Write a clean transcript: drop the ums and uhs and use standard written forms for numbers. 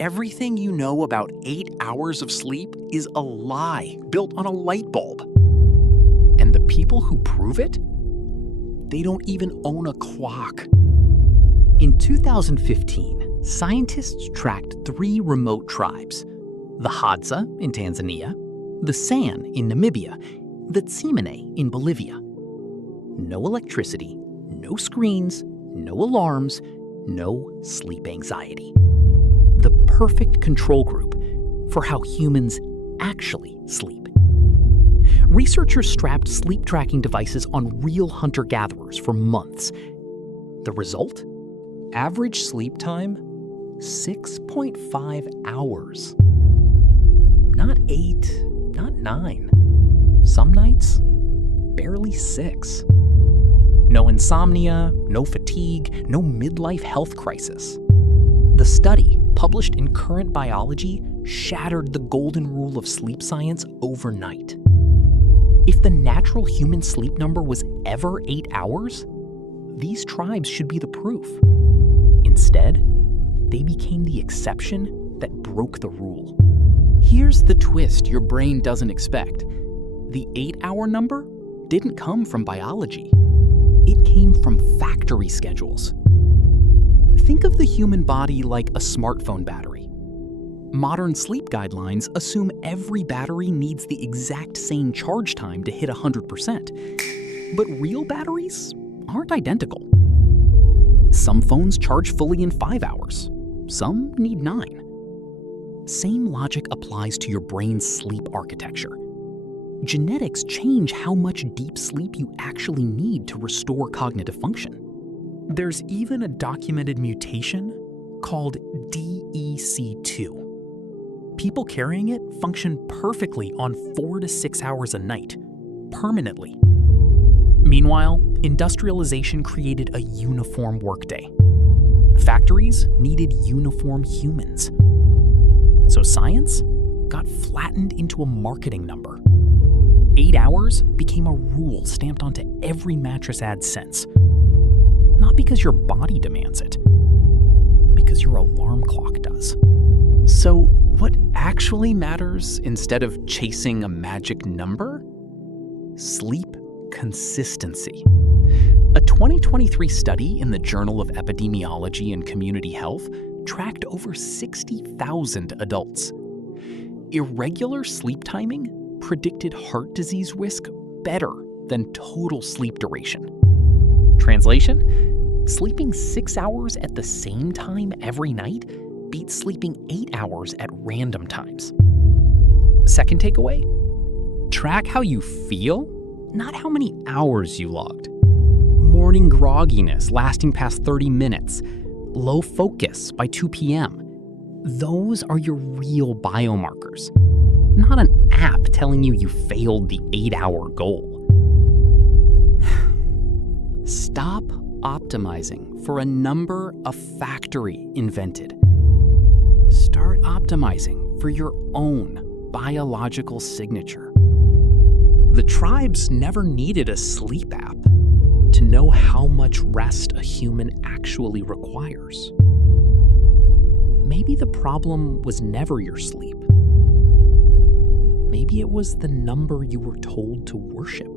Everything you know about 8 hours of sleep is a lie built on a light bulb. And the people who prove it, they don't even own a clock. In 2015, scientists tracked 3 remote tribes: the Hadza in Tanzania, the San in Namibia, the Tsimane in Bolivia. No electricity, no screens, no alarms, no sleep anxiety. The perfect control group for how humans actually sleep. Researchers strapped sleep tracking devices on real hunter-gatherers for months. The result? Average sleep time, 6.5 hours. Not 8, not 9. Some nights, barely 6. No insomnia, no fatigue, no midlife health crisis. The study, published in Current Biology, shattered the golden rule of sleep science overnight. If the natural human sleep number was ever 8 hours, these tribes should be the proof. Instead, they became the exception that broke the rule. Here's the twist your brain doesn't expect. The 8-hour number didn't come from biology. It came from factory schedules. Think of the human body like a smartphone battery. Modern sleep guidelines assume every battery needs the exact same charge time to hit 100%. But real batteries aren't identical. Some phones charge fully in 5 hours. Some need 9. Same logic applies to your brain's sleep architecture. Genetics change how much deep sleep you actually need to restore cognitive function. There's even a documented mutation called DEC2. People carrying it function perfectly on 4 to 6 hours a night, permanently. Meanwhile, industrialization created a uniform workday. Factories needed uniform humans. So science got flattened into a marketing number. 8 hours became a rule stamped onto every mattress ad since. Not because your body demands it, because your alarm clock does. So what actually matters instead of chasing a magic number? Sleep consistency. A 2023 study in the Journal of Epidemiology and Community Health tracked over 60,000 adults. Irregular sleep timing predicted heart disease risk better than total sleep duration. Translation? Sleeping 6 hours at the same time every night beats sleeping 8 hours at random times. Second takeaway? Track how you feel, not how many hours you logged. Morning grogginess lasting past 30 minutes, low focus by 2 p.m. Those are your real biomarkers, not an app telling you failed the 8-hour goal. Stop optimizing for a number a factory invented. Start optimizing for your own biological signature. The tribes never needed a sleep app to know how much rest a human actually requires. Maybe the problem was never your sleep. Maybe it was the number you were told to worship.